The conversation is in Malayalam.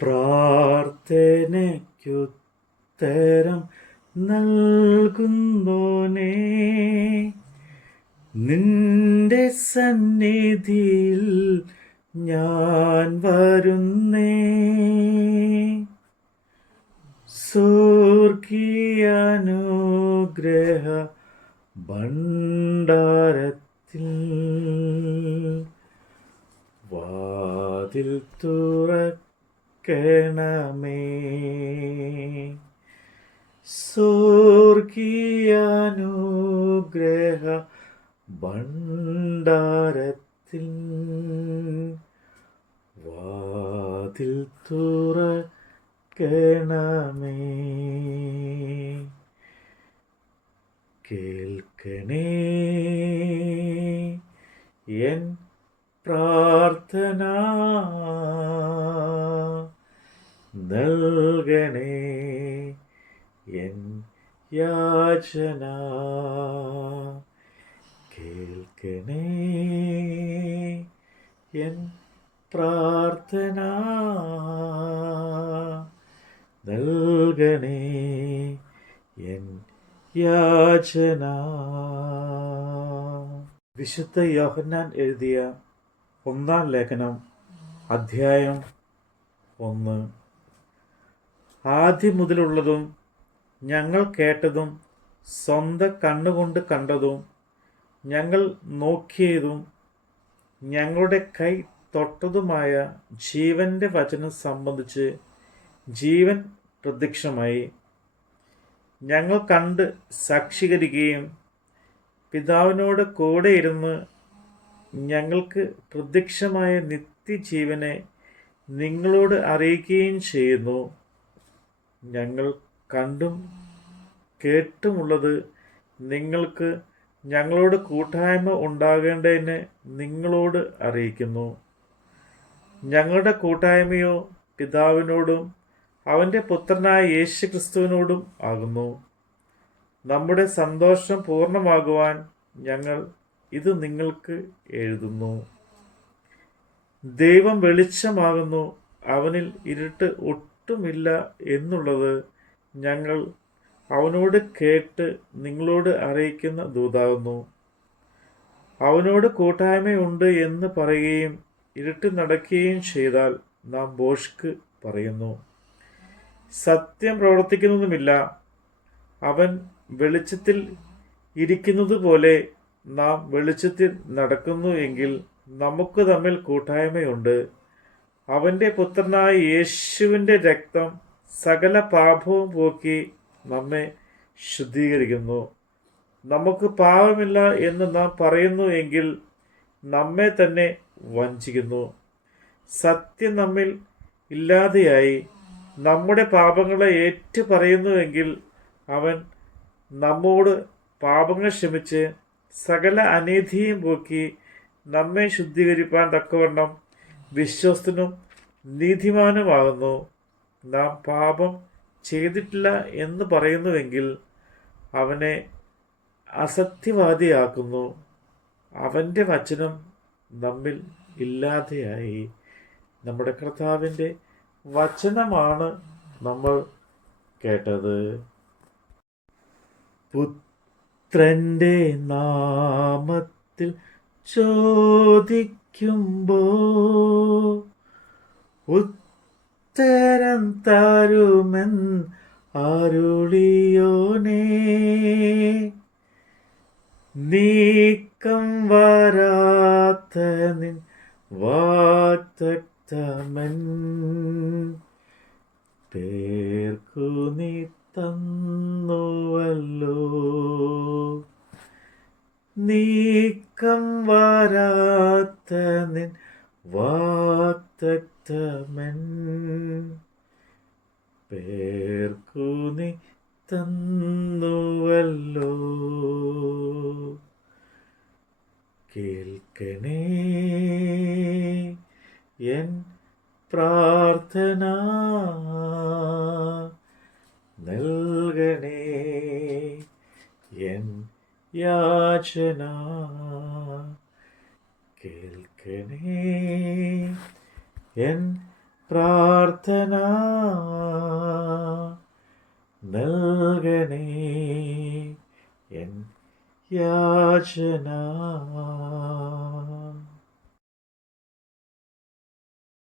പ്രാർത്ഥനയ്ക്കുത്തരം നൽകുന്നോനേ, നിന്റെ സന്നിധിയിൽ ഞാൻ വരുന്നേ. സ്വർഗീയാനുഗ്രഹ ഭണ്ഡാരത്തിൽ വാതിൽ തുറക്കണമേ. സ്വർഗീയാനുഗ്രഹ ഭണ്ഡാരത്തിൽ വാതിൽ തുറക്കണമേ. കേൾക്കണേ എൻ പ്രാർത്ഥന, നൽകണേ എൻ യാചന. കേൾക്കണേ എൻ പ്രാർത്ഥന, നൽകണേ എൻ യാചന. വിശുദ്ധ യോഹന്നാൻ എഴുതിയ 1 ലേഖനം, അധ്യായം 1. ആദ്യം മുതലുള്ളതും ഞങ്ങൾ കേട്ടതും സ്വന്തം കണ്ണുകൊണ്ട് കണ്ടതും ഞങ്ങൾ നോക്കിയതും ഞങ്ങളുടെ കൈ തൊട്ടതുമായ ജീവന്റെ വചനം സംബന്ധിച്ച് ജീവൻ പ്രത്യക്ഷമായി. ഞങ്ങൾ കണ്ട് സാക്ഷീകരിക്കുകയും പിതാവിനോട് കൂടെ ഇരുന്ന് ഞങ്ങൾക്ക് പ്രത്യക്ഷമായ നിത്യജീവനെ നിങ്ങളോട് അറിയിക്കുകയും ചെയ്യുന്നു. ഞങ്ങൾ കണ്ടും കേട്ടുമുള്ളത് നിങ്ങൾക്ക് ഞങ്ങളോട് കൂട്ടായ്മ ഉണ്ടാകേണ്ടതിന് നിങ്ങളോട് അറിയിക്കുന്നു. ഞങ്ങളുടെ കൂട്ടായ്മയോ പിതാവിനോടും അവൻ്റെ പുത്രനായ യേശുക്രിസ്തുവിനോടും ആകുന്നു. നമ്മുടെ സന്തോഷം പൂർണ്ണമാകുവാൻ ഞങ്ങൾ ഇത് നിങ്ങൾക്ക് എഴുതുന്നു. ദൈവം വെളിച്ചമാകുന്നു, അവനിൽ ഇരുട്ട് ഒട്ടുമില്ല എന്നുള്ളത് ഞങ്ങൾ അവനോട് കേട്ട് നിങ്ങളോട് അറിയിക്കുന്ന ദൂതാകുന്നു. അവനോട് കൂട്ടായ്മയുണ്ട് എന്ന് പറയുകയും ഇരുട്ട് നടക്കുകയും ചെയ്താൽ നാം ഭോഷ്ക് പറയുന്നു, സത്യം പ്രവർത്തിക്കുന്നതുമില്ല. അവൻ വെളിച്ചത്തിൽ ഇരിക്കുന്നത് പോലെ നാം വെളിച്ചത്തിൽ നടക്കുന്നു എങ്കിൽ നമുക്ക് തമ്മിൽ കൂട്ടായ്മയുണ്ട്. അവൻ്റെ പുത്രനായ യേശുവിൻ്റെ രക്തം സകല പാപവും പോക്കി നമ്മെ ശുദ്ധീകരിക്കുന്നു. നമുക്ക് പാപമില്ല എന്ന് നാം പറയുന്നു എങ്കിൽ നമ്മെ തന്നെ വഞ്ചിക്കുന്നു. സത്യം നമ്മിൽ ഇല്ലാതെയായി. നമ്മുടെ പാപങ്ങളെ ഏറ്റു പറയുന്നുവെങ്കിൽ അവൻ നമ്മോട് പാപങ്ങൾ ക്ഷമിച്ച് സകല അനീതിയും പോക്കി നമ്മെ ശുദ്ധീകരിപ്പാൻ തക്കവണ്ണം വിശ്വസ്തനും നീതിമാനുമാകുന്നു. നാം പാപം ചെയ്തിട്ടില്ല എന്ന് പറയുന്നുവെങ്കിൽ അവനെ അസത്യവാദിയാക്കുന്നു. അവൻ്റെ വചനം നമ്മിൽ ഇല്ലാതെയായി. നമ്മുടെ കർത്താവിൻ്റെ വചനമാണ് നമ്മൾ കേട്ടത്. പുത്രൻ്റെ നാമത്തിൽ ചോദിക്കുമ്പോൾ ഉത്തരം തരുമെന്ന് അരുളിയോനേ, നീക്കം വരാത്ത നിൻ വാഗ്ദത്തമൻ പേർക്കു നീ തന്നുവല്ലോ. നീക്കം വരാത്ത നിൻ വാഗ്ദത്തമൻ പേർക്കു നീ തന്നുവല്ലോ. കേൾക്കണേ എൻ പ്രാർത്ഥന, നൽകണേ എൻ യാചന. കേൾക്കണേ എൻ പ്രാർത്ഥന നൽകണേ എൻ യാചന